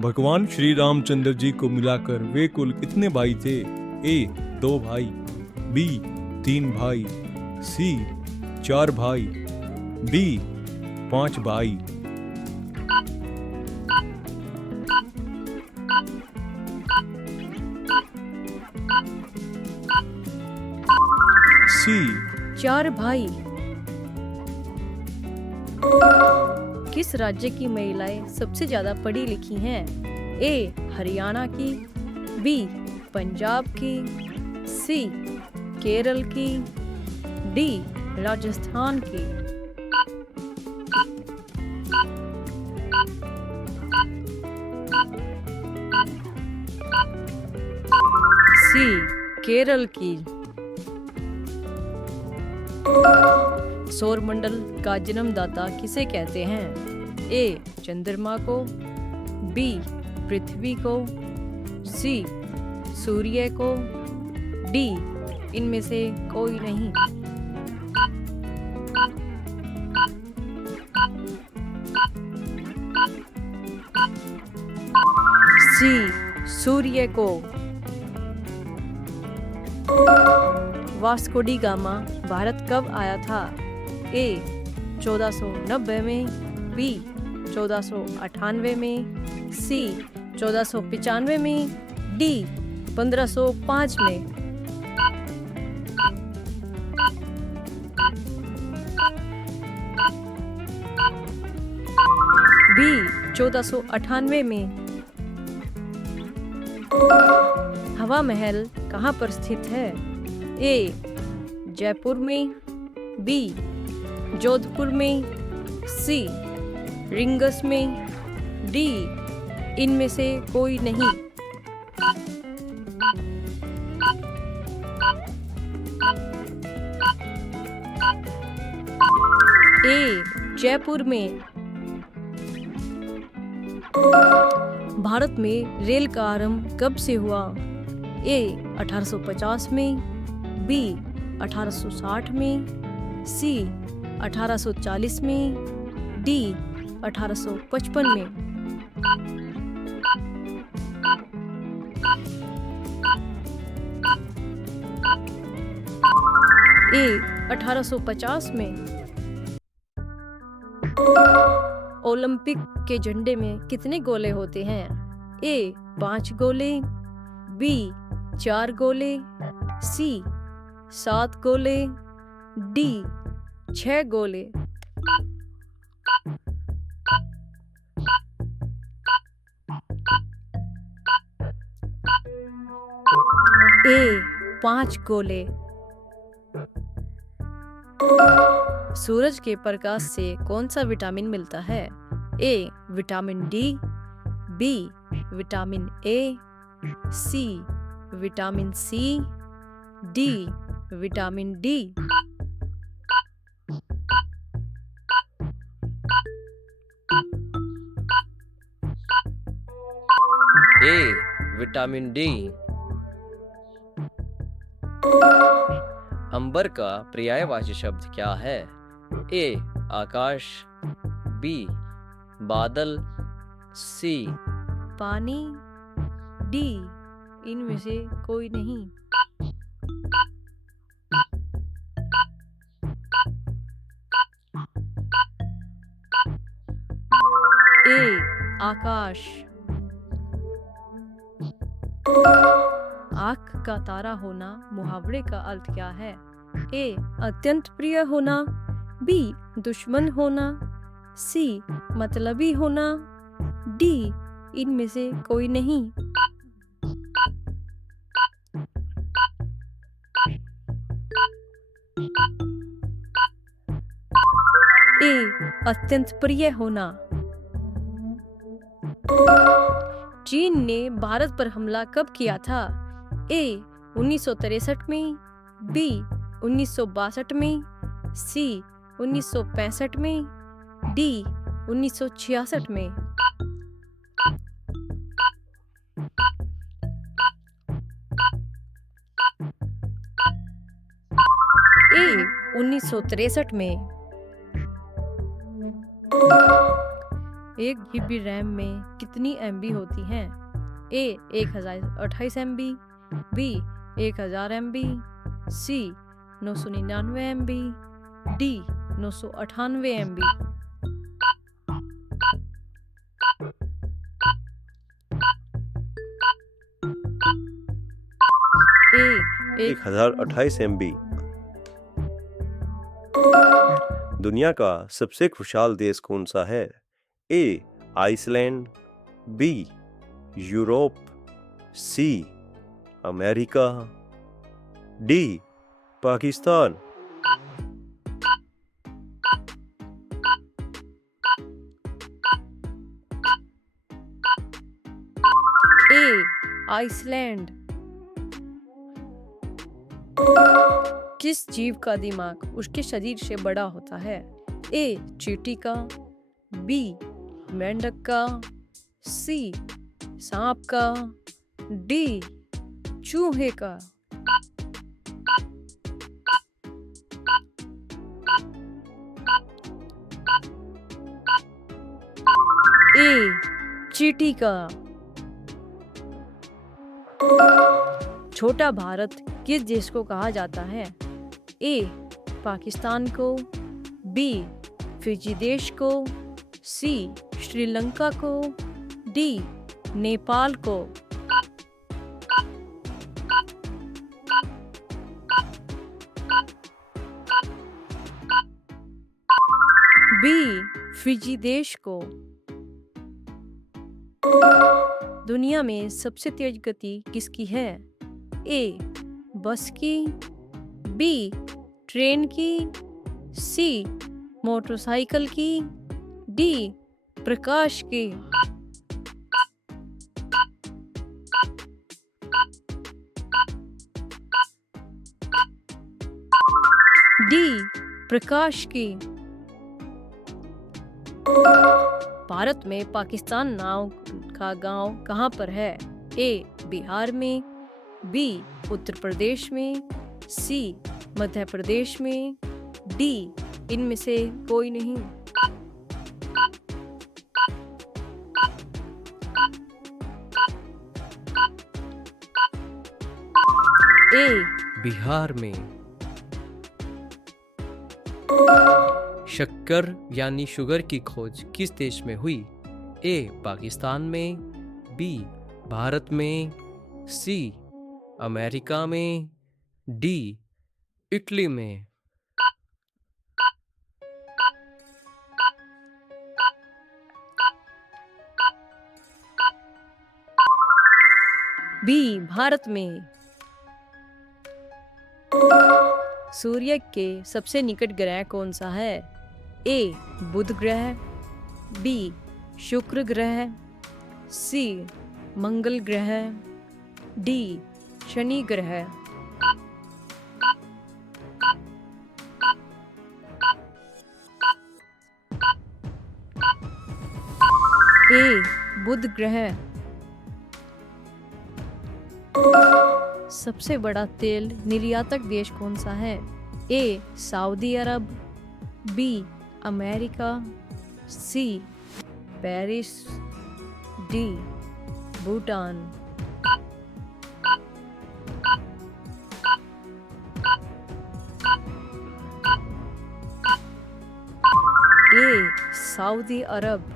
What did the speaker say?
भगवान श्री रामचंद्र जी को मिलाकर वे कुल कितने भाई थे? ए 2 भाई, बी 3 भाई, सी 4 भाई, डी 5 भाई। सी 4 भाई। किस राज्य की महिलाएं सबसे ज्यादा पढ़ी लिखी हैं? ए हरियाणा की, बी पंजाब की, सी केरल की, डी राजस्थान की। सी केरल की। सौरमंडल का जन्मदाता किसे कहते हैं? ए चंद्रमा को, बी पृथ्वी को, सी सूर्य को, डी इनमें से कोई नहीं। सी सूर्य को। वास्को डी गामा भारत कब आया था? ए 1490 में, बी 1498 में, सी 1495 में, डी 1505 में। बी 1498 में। हवा महल कहाँ पर स्थित है? ए जयपुर में, बी जोधपुर में, सी रिंगस में, डी इनमें से कोई नहीं। ए जयपुर में। भारत में रेल का आरंभ कब से हुआ? ए 1850 में, बी 1860 में, सी 1840 में, डी 1855 में। ए 1850 में। ओलंपिक के झंडे में कितने गोले होते हैं? ए 5 गोले, बी 4 गोले, सी 7 गोले, डी 6 गोले। ए 5 गोले। सूरज के प्रकाश से कौन सा विटामिन मिलता है? A vitamin D, B vitamin A, C vitamin C, D vitamin D. A vitamin D. अंबर का पर्यायवाची शब्द क्या है? ए आकाश, बी बादल, सी पानी, डी इनमें से कोई नहीं। ए आकाश। आँख का तारा होना मुहावरे का अर्थ क्या है? ए अत्यंत प्रिय होना, बी दुश्मन होना, सी मतलबी होना, डी इनमें से कोई नहीं। ए अत्यंत प्रिय होना। चीन ने भारत पर हमला कब किया था? ए 1963 में, बी 1962 में, सी 1965 में, डी 1966 में। ए 1963 में। एक जीबी रैम में कितनी एमबी होती हैं? ए 1028 एमबी, बी 1000 एमबी, सी 999 एमबी, डी 998 एमबी। ए 1028 MB। दुनिया का सबसे खुशहाल देश कौन सा है? A Iceland, B Europe, C America, D Pakistan. A Iceland. किस जीव का दिमाग उसके शरीर से बड़ा होता है? ए चींटी का, बी मेंढक का, सी सांप का, डी चूहे का। ए चींटी का। छोटा भारत किस देश को कहा जाता है? ए पाकिस्तान को, बी फिजी देश को, सी श्रीलंका को, डी नेपाल को। बी फिजी देश को। दुनिया में सबसे तेज गति किसकी है? ए बस की, बी ट्रेन की, सी मोटरसाइकिल की, डी प्रकाश की। डी प्रकाश की। भारत में पाकिस्तान नाम का गांव कहाँ पर है? ए बिहार में, बी उत्तर प्रदेश में, सी मध्य प्रदेश में, डी इनमें से कोई नहीं। ए बिहार में। शक्कर यानी शुगर की खोज किस देश में हुई? ए पाकिस्तान में, बी भारत में, सी अमेरिका में, डी इटली में। बी भारत में। सूर्य के सबसे निकट ग्रह कौन सा है? ए बुध ग्रह, बी शुक्र ग्रह, सी मंगल ग्रह, डी शनि ग्रह। ए बुध ग्रह। सबसे बड़ा तेल निर्यातक देश कौन सा है? A Saudi Arab, B America, C Paris, D Bhutan. A Saudi Arab.